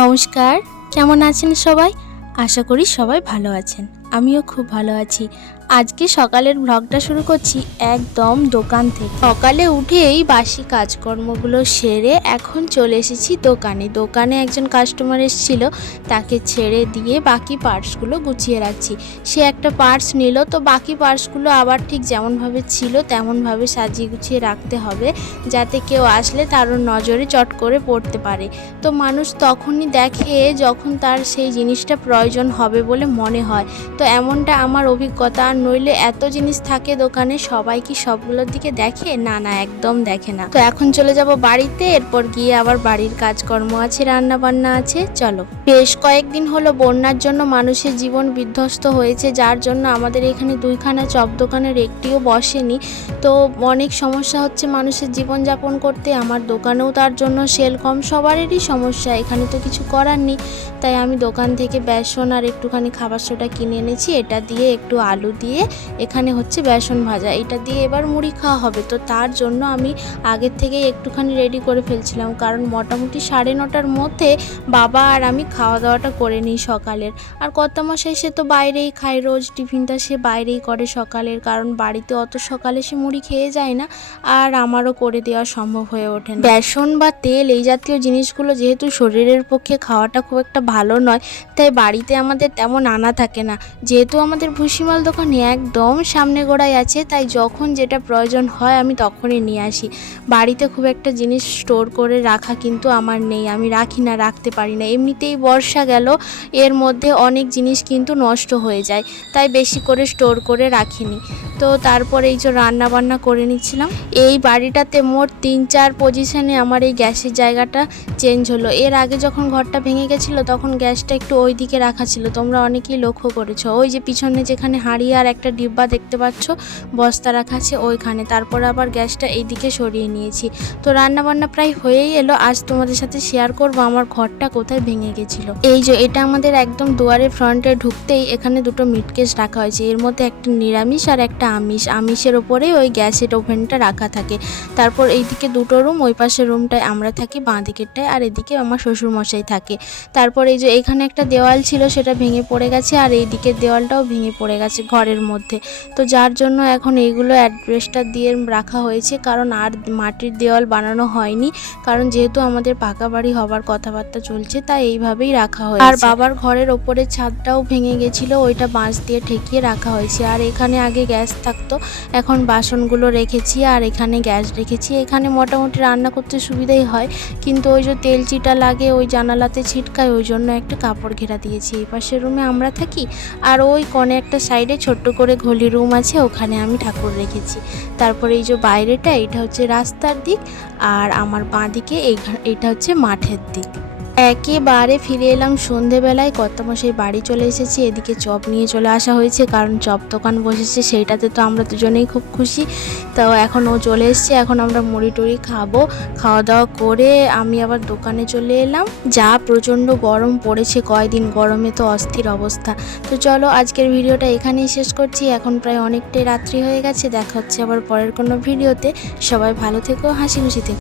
নমস্কার, কেমন আছেন সবাই? আশা করি সবাই ভালো আছেন। আমিও খুব ভালো আছি। আজকে সকালের ব্লগটা শুরু করছি একদম দোকান থেকে। সকালে উঠেই বাসি কাজকর্মগুলো সেরে এখন চলে এসেছি দোকানে একজন কাস্টমার এসেছিল, তাকে ছেড়ে দিয়ে বাকি পার্টসগুলো গুছিয়ে রাখছি। সে একটা পার্টস নিল, তো বাকি পার্টসগুলো আবার ঠিক যেমনভাবে ছিল তেমনভাবে সাজিয়ে গুছিয়ে রাখতে হবে, যাতে কেউ আসলে তার নজরে চট করে পড়তে পারে। তো মানুষ তখনই দেখে যখন তার সেই জিনিসটা প্রয়োজন হবে বলে মনে হয়। তো এমনটা আমার অভিজ্ঞতা। আর নইলে এত জিনিস থাকে দোকানে, সবাই কি সবগুলোর দিকে দেখে? না, একদম দেখে না। তো এখন চলে যাব বাড়িতে, এরপর গিয়ে আবার বাড়ির কাজকর্ম আছে, রান্না বান্না আছে। চলো। বেশ কয়েকদিন হলো বন্যার জন্য মানুষের জীবন বিধ্বস্ত হয়েছে, যার জন্য আমাদের এখানে দুইখানা চপ দোকানের একটিও বসেনি। তো অনেক সমস্যা হচ্ছে মানুষের জীবনযাপন করতে। আমার দোকানেও তার জন্য সেল কম, সবারই সমস্যা, এখানে তো কিছু করার নেই। তাই আমি দোকান থেকে বেসন আর একটুখানি খাবার সোডা কিনে এনেছি। এটা দিয়ে একটু আলু দিয়ে এখানে হচ্ছে বেসন ভাজা, এটা দিয়ে এবার মুড়ি খাওয়া হবে। তো তার জন্য আমি আগের থেকেই একটুখানি রেডি করে ফেলছিলাম, কারণ মোটামুটি 9:30টার মধ্যে বাবা আর আমি খাওয়া দাওয়াটা করে নিই সকালের। আর কর্তামশাই সে তো বাইরেই খায়, রোজ টিফিনটা সে বাইরেই করে সকালের, কারণ বাড়িতে অত সকালে সে মুড়ি খেয়ে যায় না, আর আমারও করে দেওয়া সম্ভব হয়ে ওঠে না। বেসন বা তেল এই জাতীয় জিনিসগুলো যেহেতু শরীরের পক্ষে খাওয়াটা খুব একটা ভালো নয়, তাই বাড়িতে আমাদের তেমন আনা থাকে না। যেহেতু আমাদের ভুসিমাল দোকানে একদম সামনে গোড়ায় আছে, তাই যখন যেটা প্রয়োজন হয় আমি তখনই নিয়ে আসি। বাড়িতে খুব একটা জিনিস স্টোর করে রাখা কিন্তু আমার নেই, আমি রাখি না, রাখতে পারি না। এমনিতেই বর্ষা গেল, এর মধ্যে অনেক জিনিস কিন্তু নষ্ট হয়ে যায়, তাই বেশি করে স্টোর করে রাখিনি। তো তারপরে এই যে রান্না বান্না করে নিচ্ছিলাম। এই বাড়িটাতে মোট 3-4 পজিশনে আমার এই গ্যাসের জায়গাটা চেঞ্জ হলো। এর আগে যখন ঘরটা ভেঙে গেছিলো তখন গ্যাসটা একটু ওই দিকে রাখা ছিল, তোমরা অনেকেই লক্ষ্য করেছো। ওই যে পিছনে যেখানে হাঁড়ি আর একটা ডিব্বা দেখতে পাচ্ছ বস্তা রাখা আছে ওইখানে। তারপর আবার গ্যাসটা এই দিকে সরিয়ে নিয়েছি। তো রান্না বান্না প্রায় হয়েই এলো। আজ তোমাদের সাথে শেয়ার করব আমার ঘরটা কোথায় ভেঙে গেছিলো। এই যে এটা আমাদের একদম দুয়ারের ফ্রন্টে ঢুকতেই এখানে দুটো মিটকেস রাখা হয়েছে, এর মধ্যে একটা নিরামিষ আর একটা আমিষ। আমিষের ওপরে ওই গ্যাসের ওভেনটা রাখা থাকে। তারপর এইদিকে দুটো রুম, ওই পাশের রুমটায় আমরা থাকি, বাঁ দিকেরটায়, আর এদিকে আমার শ্বশুরমশাই থাকে। তারপর এই যে এখানে একটা দেওয়াল ছিল, সেটা ভেঙে পড়ে গেছে, আর এই দিকের দেওয়ালটাও ভেঙে পড়ে গেছে ঘরের মধ্যে। তো যার জন্য এখন এইগুলো অ্যাডভেস্টার দিয়ে রাখা হয়েছে, কারণ আর মাটির দেওয়াল বানানো হয়নি, কারণ যেহেতু আমাদের পাকা বাড়ি হবার কথাবার্তা চলছে, তাই এইভাবেই রাখা হয়েছে। আর বাবার ঘরের ওপরের ছাদটাও ভেঙে গেছিলো, ওইটা বাঁশ দিয়ে ঠেকিয়ে রাখা হয়েছে। আর এখানে আগে গ্যাস থাকতো, এখন বাসনগুলো রেখেছি আর এখানে গ্যাস রেখেছি। এখানে মোটামুটি রান্না করতে সুবিধাই হয়, কিন্তু ওই যে তেল চিটা লাগে, ওই জানালাতে ছিটকায়, ওই জন্য একটা কাপড় ঘেরা দিয়েছি। এই পাশের রুমে আমরা থাকি, আর ওই কোণে একটা সাইডে ছোট্ট করে ঘলি রুম আছে, ওখানে আমি ঠাকুর রেখেছি। তারপরে এই যে বাইরেটা, এটা হচ্ছে রাস্তার দিক, আর আমার বাঁ দিকে এইটা হচ্ছে মাঠের দিক। একেবারে ফিরে এলাম সন্ধেবেলায়, কর্তামশাই বাড়ি চলে এসেছে। এদিকে চপ নিয়ে চলে আসা হয়েছে, কারণ চপ দোকান বসেছে, সেইটাতে তো আমরা দুজনেই খুব খুশি। তো এখন ও চলে এসছে, এখন আমরা মুড়ি টুড়ি খাবো। খাওয়া দাওয়া করে আমি আবার দোকানে চলে এলাম। যা প্রচণ্ড গরম পড়েছে কয়দিন, গরমে তো অস্থির অবস্থা। তো চলো আজকের ভিডিওটা এখানেই শেষ করছি, এখন প্রায় অনেকটাই রাত্রি হয়ে গেছে। দেখা হচ্ছে আবার পরের কোনো ভিডিওতে। সবাই ভালো থেকো, হাসি খুশি থেকো।